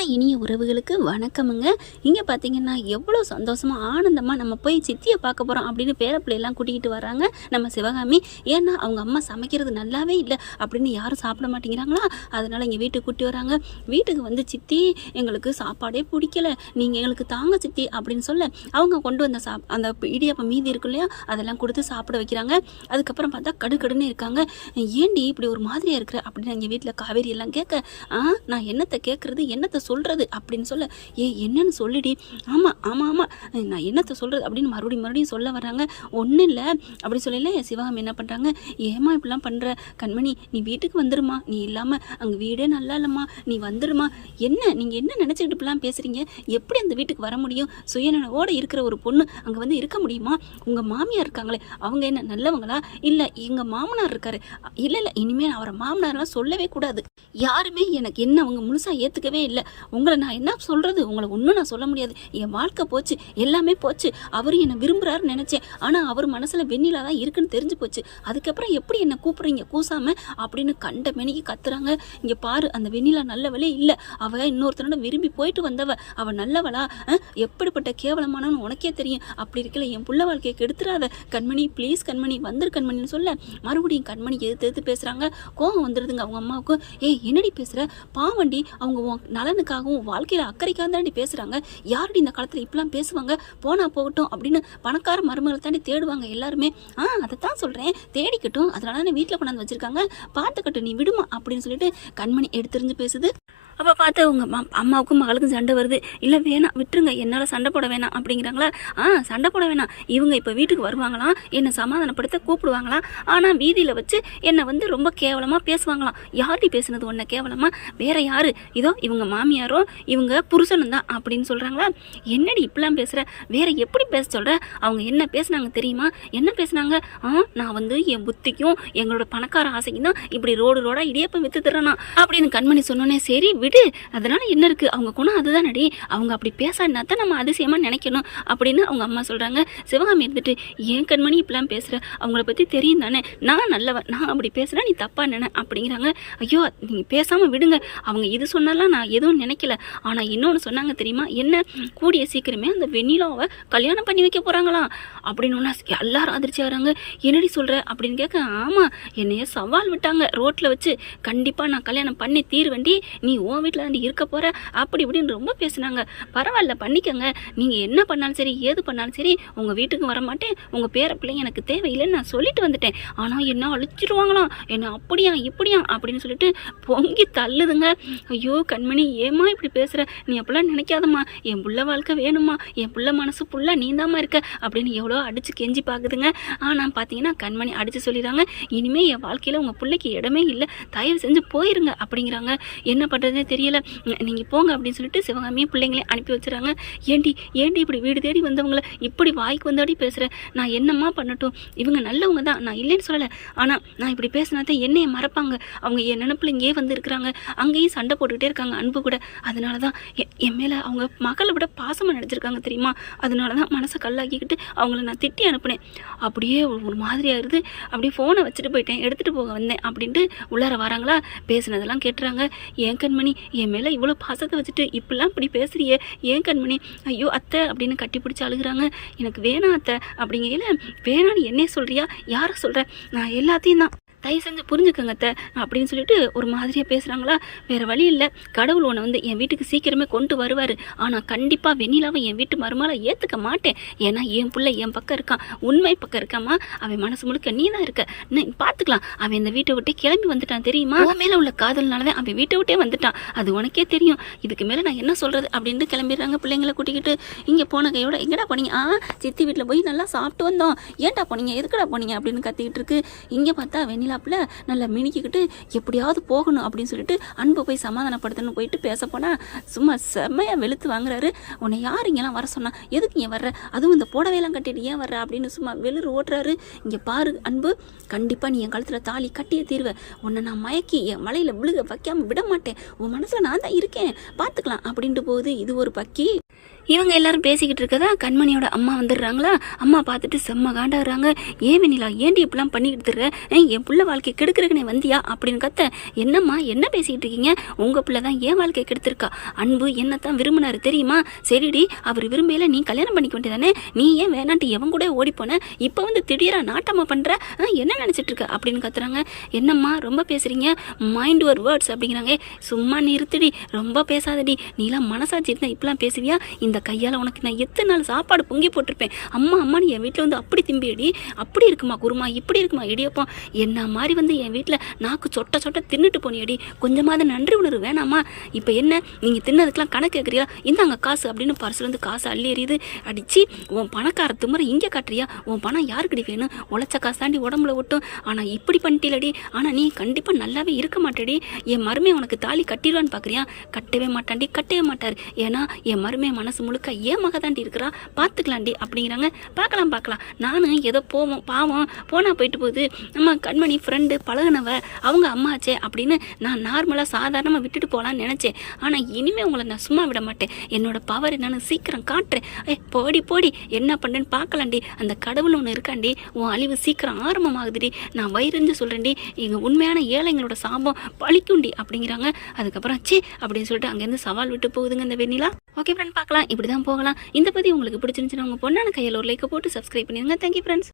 அன்பான இனிய உறவுகளுக்கு வணக்கமுங்க. இங்கே பார்த்தீங்கன்னா எவ்வளோ சந்தோஷமாக ஆனந்தமாக நம்ம போய் சித்தியை பார்க்க போகிறோம் அப்படின்னு பேரப்பிள்ளையெல்லாம் கூட்டிகிட்டு வராங்க நம்ம சிவகாமி. ஏன்னா அவங்க அம்மா சமைக்கிறது நல்லாவே இல்லை அப்படின்னு யாரும் சாப்பிட மாட்டேங்கிறாங்களா, அதனால் இங்கே வீட்டுக்கு கூட்டி வராங்க. வீட்டுக்கு வந்து சித்தி எங்களுக்கு சாப்பாடே பிடிக்கல, நீங்கள் எங்களுக்கு தாங்க சித்தி அப்படின்னு சொல்ல அவங்க கொண்டு வந்த அந்த இடியாப்பம் மீதி இருக்கு இல்லையா, அதெல்லாம் கொடுத்து சாப்பிட வைக்கிறாங்க. அதுக்கப்புறம் பார்த்தா கடுன்னு இருக்காங்க. ஏண்டி இப்படி ஒரு மாதிரியாக இருக்கிற அப்படின்னு எங்கள் வீட்டில் காவேரி எல்லாம் கேட்க, நான் என்னத்தை கேட்குறது என்னத்தை சொல்கிறது அப்படின்னு சொல்ல, என்னன்னு சொல்லிடி. ஆமாம் ஆமாம் ஆமாம் நான் என்னத்தை சொல்கிறது அப்படின்னு மறுபடியும் சொல்ல வர்றாங்க. ஒன்றும் இல்லை அப்படி சொல்லல. சிவகாமி என்ன பண்ணுறாங்க, ஏமா இப்படிலாம் பண்ணுற கண்மணி, நீ வீட்டுக்கு வந்துருமா, நீ இல்லாமல் அங்கே வீடே நல்லா இல்லைம்மா, நீ வந்துருமா. நீங்கள் என்ன நினச்சிக்கிட்டு இப்படிலாம் பேசுகிறீங்க, எப்படி அந்த வீட்டுக்கு வர முடியும், சுயநலவோடு இருக்கிற ஒரு பொண்ணு அங்கே வந்து இருக்க முடியுமா, உங்கள் மாமியார் இருக்காங்களே அவங்க என்ன நல்லவங்களா, இல்லை எங்கள் மாமனார் இருக்காரு, இல்லை இனிமேல் அவரை மாமனார்லாம் சொல்லவே கூடாது, யாருமே எனக்கு என்ன அவங்க முழுசாக ஏற்றுக்கவே இல்லை, உங்களை நான் என்ன சொல்கிறது, உங்களை ஒன்றும் நான் சொல்ல முடியாது, என் வாழ்க்கை போச்சு, எல்லாமே போச்சு, அவர் என்னை விரும்புகிறாருன்னு நினச்சேன், ஆனால் அவர் மனசில் வெண்ணிலா தான் இருக்குன்னு தெரிஞ்சு போச்சு, அதுக்கப்புறம் எப்படி என்னை கூப்பிட்றீங்க கூசாமல் அப்படின்னு கண்ட மெனிக்கு கத்துறாங்க. இங்கே பாரு, அந்த வெண்ணிலா நல்லவளே இல்லை, அவள் இன்னொருத்தனோட விரும்பி போயிட்டு வந்தவ, அவள் நல்லவளா, எப்படிப்பட்ட கேவலமானவன்னு உனக்கே தெரியும், அப்படி இருக்கல என் புள்ள வாழ்க்கையை கெடுத்துறாத கண்மணி, ப்ளீஸ் கண்மணி வந்துரு கண்மணின்னு சொல்ல மறுபடியும் கண்மணி எதிர்த்து பேசுகிறாங்க. கோவம் வந்துடுதுங்க அவங்க அம்மாவுக்கு. என்னடி பேசுகிற, பாவண்டி, அவங்க நலனுக்காகவும் வாழ்க்கையில் அக்கறைக்காக தாண்டி பேசுகிறாங்க, யாரடி இந்த காலத்தில் இப்படிலாம் பேசுவாங்க, போனா போகட்டும் அப்படின்னு பணக்கார மருமகளை தாண்டி தேடுவாங்க எல்லாருமே. அதை தான் சொல்கிறேன், தேடிக்கட்டும், அதனால தானே வீட்டில் கொண்டாந்து வச்சுருக்காங்க, பார்த்துக்கட்டும், நீ விடுமா அப்படின்னு சொல்லிட்டு கண்மணி எடுத்துரிஞ்சு பேசுது. அப்போ பார்த்து உங்கள் அம்மாவுக்கும் மகளுக்கும் சண்டை வருது. இல்லை வேணாம் விட்டுருங்க, என்னால் சண்டை போட வேணாம் அப்படிங்கிறாங்களா. சண்டை போட வேணாம், இவங்க இப்போ வீட்டுக்கு வருவாங்களாம், என்னை சமாதானப்படுத்த கூப்பிடுவாங்களாம், ஆனால் வீதியில் வச்சு என்னை வந்து ரொம்ப கேவலமாக பேசுவாங்களாம். யார்டி பேசுனது ஒன்றை கேவலமாக, வேற யார், இதோ இவங்க மாமியாரோ இவங்க புருஷனும் தான் அப்படின்னு சொல்கிறாங்களா. என்னடி இப்படிலாம் பேசுகிற, வேற எப்படி பேச சொல்கிற, அவங்க என்ன பேசுனாங்க தெரியுமா, என்ன பேசுனாங்க, நான் வந்து என் புத்திக்கும் எங்களோட பணக்கார ஆசைக்கும் தான் இப்படி ரோடாக இடியப்பம் விற்று தர்றேனா அப்படின்னு கண்மணி சொன்னோன்னே, சரி விடு, அதனால என்ன இருக்கு, அவங்க குணம் அதுதான் நடி, அவங்க அப்படி பேசாடினா தான் நம்ம அதிசயமா நினைக்கணும் அப்படின்னு அவங்க அம்மா சொல்றாங்க. சிவகாமி இருந்துட்டு, ஏன் கண்மணி இப்பெல்லாம் பேசுற, அவங்கள பத்தி தெரியும் தானே, நான் நல்லவன், நான் அப்படி பேசுனா நீ தப்பா நினை அப்படிங்கிறாங்க. ஐயோ நீங்க பேசாம விடுங்க, அவங்க இது சொன்னாலாம் நான் எதுவும் நினைக்கல, ஆனா இன்னொன்று சொன்னாங்க தெரியுமா, என்ன கூடிய சீக்கிரமே அந்த வெண்ணிலாவை கல்யாணம் பண்ணி வைக்க போறாங்களாம் அப்படின்னு எல்லாரும் அதிர்ச்சி ஆகிறாங்க. என்னடி சொல்ற அப்படின்னு கேட்க, ஆமா என்னைய சவால் விட்டாங்க ரோட்ல வச்சு, கண்டிப்பா நான் கல்யாணம் பண்ணி தீர்வேண்டி, நீ உன் வீட்டில் தாண்டி இருக்க போற அப்படி இப்படின்னு ரொம்ப பேசுனாங்க. பரவாயில்ல பண்ணிக்கங்க, நீங்க என்ன பண்ணாலும் சரி ஏது பண்ணாலும் சரி உங்க வீட்டுக்கு வர மாட்டேன், உங்க பேர பிள்ளைங்க எனக்கு தேவையில்லைன்னு நான் சொல்லிட்டு வந்துட்டேன், ஆனா என்ன அழிச்சிருவாங்களாம், என்ன அப்படியா இப்படியா அப்படின்னு சொல்லிட்டு பொங்கி தள்ளுதுங்க. ஐயோ கண்மணி ஏமா இப்படி பேசுற, நீ அப்படிலாம் நினைக்காதம்மா, என் புள்ள வாழ்க்கை வேணுமா, என் புள்ள மனசு புள்ள நீந்தாமா இருக்க அப்படின்னு எவ்வளோ அடிச்சு கெஞ்சி பாக்குதுங்க. நான் பார்த்தீங்கன்னா கண்மணி அடிச்சு சொல்லிடுறாங்க, இனிமே என் வாழ்க்கையில உங்க பிள்ளைக்கு இடமே இல்லை, தயவு செஞ்சு போயிருங்க அப்படிங்கிறாங்க. என்ன பண்ணுறதுனே தெரியல, நீங்கள் போங்க அப்படின்னு சொல்லிட்டு சிவகாமியும் பிள்ளைங்களே அனுப்பி வச்சுறாங்க. ஏண்டி இப்படி வீடு தேடி வந்தவங்களை இப்படி வாய்க்கு வந்தாடி பேசுகிற, நான் என்னம்மா பண்ணட்டும், இவங்க நல்லவங்க தான், நான் இல்லைன்னு சொல்லலை, ஆனால் நான் இப்படி பேசினா தான் என்னையை மறப்பாங்க, அவங்க என் நினப்பில் இங்கேயே வந்து இருக்கிறாங்க, அங்கேயும் சண்டை போட்டுக்கிட்டே இருக்காங்க அன்பு கூட, அதனால தான் என் மேலே அவங்க மகளை விட பாசமாக நினச்சிருக்காங்க தெரியுமா, அதனால தான் மனசை கல்லாக்கிக்கிட்டு அவங்கள நான் திட்டி அனுப்புனேன், அப்படியே ஒரு மாதிரியாயிருது, அப்படியே ஃபோனை வச்சுட்டு போயிட்டேன், எடுத்துகிட்டு போக வந்தேன் அப்படின்ட்டு உள்ளார வராங்களா. பேசுனதெல்லாம் கேட்டுறாங்க. ஏன் கண்மணி என் மேலே இவ்வளோ பாசத்தை வச்சுட்டு இப்படிலாம் இப்படி பேசுறியே, ஏன் கண்மணி, ஐயோ அத்தை அப்படின்னு கட்டி பிடிச்சி அழுகுறாங்க. எனக்கு வேணாம் அத்தை அப்படிங்கையில், வேணான்னு என்னையே சொல்கிறியா, யாரை சொல்கிற, நான் எல்லாத்தையும் தான் தயவு செஞ்சு புரிஞ்சுக்கங்க அத்தை அப்படின்னு சொல்லிட்டு ஒரு மாதிரியாக பேசுகிறாங்களா. வேறு வழி இல்லை, கடவுள் உன்னை வந்து என் வீட்டுக்கு சீக்கிரமே கொண்டு வருவார், ஆனால் கண்டிப்பாக வெண்ணிலாவை என் வீட்டு மருமகளை ஏற்றுக்க மாட்டேன், ஏன்னா என் பிள்ளை என் பக்கம் இருக்கான், உண்மை பக்கம் இருக்காமா, அவன் மனசு முழுக்க நீ தான் இருக்க, பார்த்துக்கலாம், அவன் இந்த வீட்டை விட்டே கிளம்பி வந்துட்டான் தெரியுமா, உன் மேலே உள்ள காதல்னால தான் அவன் வீட்டை விட்டே வந்துட்டான், அது உனக்கே தெரியும், இதுக்கு மேலே நான் என்ன சொல்கிறது அப்படின்ட்டு கிளம்பிடுறாங்க பிள்ளைங்களை கூட்டிக்கிட்டு. இங்கே போன கையோட எங்கடா போனீங்க, சித்தி வீட்டில் போய் நல்லா சாப்பிட்டு வந்தோம், ஏன்டா போனீங்க எதுக்கடா போனீங்க அப்படின்னு கத்திக்கிட்டு இருக்கு. இங்கே பார்த்தா வெண்ணிலாப்பில் நல்லா மினிக்கிக்கிட்டு எப்படியாவது போகணும் அப்படின்னு சொல்லிட்டு அன்பு போய் சமாதானப்படுத்தணும் போயிட்டு பேச போனால் சும்மா செம்மையாக வெளுத்து வாங்குறாரு. உன்னை யார் இங்கெல்லாம் வர சொன்னா, எதுக்கு இங்கே வர்ற, அதுவும் இந்த புடவையெல்லாம் கட்டிட்டு ஏன் வர்ற அப்படின்னு சும்மா வெளிர் ஓட்டுறாரு. இங்கே பாரு அன்பு, கண்டிப்பாக நீ என் கழுத்தில் தாலி கட்டியே தீர்வ, உன்னை நான் மயக்கி என் மலையில் விழுக வைக்காமல் விட மாட்டேன், உன் மனசில் நான் தான் இருக்கேன் பார்த்துக்கலாம் அப்படின்ட்டு போகுது. இது ஒரு பக்கி. இவங்க எல்லாரும் பேசிக்கிட்டு இருக்கதா கண்மணியோட அம்மா வந்துடுறாங்களா. அம்மா பார்த்துட்டு செம்ம காண்டாடுறாங்க. ஏன் வெண்ணிலா ஏன்டி இப்படிலாம் பண்ணிக்கிட்டு தர்ற, என் பிள்ளை வாழ்க்கை கெடுக்கிறதுக்குனே வந்தியா அப்படின்னு கத்த. என்னம்மா என்ன பேசிக்கிட்டு இருக்கீங்க, உங்கள் பிள்ளை தான் ஏன் வாழ்க்கை கெடுத்திருக்கா. அன்பு என்னத்தான் விரும்பினாரு தெரியுமா. சரிடி அவர் விரும்பையில நீ கல்யாணம் பண்ணிக்க வேண்டியதானே, நீ ஏன் வேணான்ட்டு எவன் கூட ஓடி போன, இப்போ வந்து திடீரா நாட்டமா பண்ற, என்ன நினைச்சிட்டு இருக்க அப்படின்னு கத்துறாங்க. என்னம்மா ரொம்ப பேசுறீங்க, மைண்ட் யுவர் வேர்ட்ஸ் அப்படிங்கிறாங்க. சும்மா நிறுத்துடி, ரொம்ப பேசாதடி, நீலாம் மனசாட்சி இருந்தா இப்பெல்லாம் பேசுவியா. இந்த கையால் உனக்கு நான் எத்தனை நாள் சாப்பாடு பொங்கி போட்டிருப்பேன். அம்மா அம்மானு என் வீட்டில் வந்து அப்படி திம்பியடி, அப்படி இருக்குமா குருமா, இப்படி இருக்குமா இடியப்பம், என்ன மாதிரி வந்து என் வீட்டில் நாக்கு சொட்ட சொட்ட தின்னுட்டு போனியடி, கொஞ்சமாவது நன்றி உணர்வு வேணாமா. இப்போ என்ன நீங்கள் தின்னதுக்கெல்லாம் கணக்கு கேட்குறியா, இந்தாங்க காசு அப்படின்னு பர்சுலேருந்து காசு அள்ளி எறியுது. அடிச்சு உன் பணக்கார திமுறை இங்கே காட்டுறியா, உன் பணம் யாருக்கடி வேணும், உழைச்ச காசு தாண்டி உடம்புல ஒட்டும். ஆனால் இப்படி பண்ணிட்டீலடி, ஆனால் நீ கண்டிப்பாக நல்லாவே இருக்க மாட்டேடி. என் மருமே உனக்கு தாலி கட்டிடுவான்னு பார்க்குறியா, கட்டவே மாட்டாண்டி, கட்டவே மாட்டார். ஏன்னா என் மருமே மனசு முழுக்க ஏன் மக தாண்டி இருக்கிறா, பார்த்துக்கலாண்டி அப்படிங்கிறாங்க. பார்க்கலாம் நானும் ஏதோ போவோம் பாவம் போனால் போயிட்டு போகுது, நம்ம கண்மணி ஃப்ரெண்டு பழகுனவ அவங்க அம்மாச்சே அப்படின்னு நான் நார்மலாக சாதாரணமாக விட்டுட்டு போகலான்னு நினச்சேன். ஆனால் இனிமேல் உங்களை நான் சும்மா விட மாட்டேன், என்னோட பவர் என்னன்னு சீக்கிரம் காட்டுறேன். போடி என்ன பண்ணுன்னு பார்க்கலாண்டி, அந்த கடவுள் ஒன்று இருக்காண்டி, உன் அழிவு சீக்கிரம் ஆரம்பமாகுதுடி, நான் வயிறுஞ்சு சொல்கிறேன்டி, எங்கள் உண்மையான ஏழைங்களோட சாபம் பழிக்குண்டி அப்படிங்கிறாங்க. அதுக்கப்புறம் சே அப்படின்னு சொல்லிட்டு அங்கேருந்து சவால் விட்டு போகுதுங்க இந்த வெண்ணிலா. ஓகே ஃப்ரெண்ட், பார்க்கலாம் இப்படி தான் போகலாம். இந்த பற்றி உங்களுக்கு பிடிச்சிருந்துச்சுன்னா உங்கள் பொண்ணான கையில் ஒரு லைக்கை போட்டு சப்ஸ்கிரைப் பண்ணிடுங்க. Thank you friends.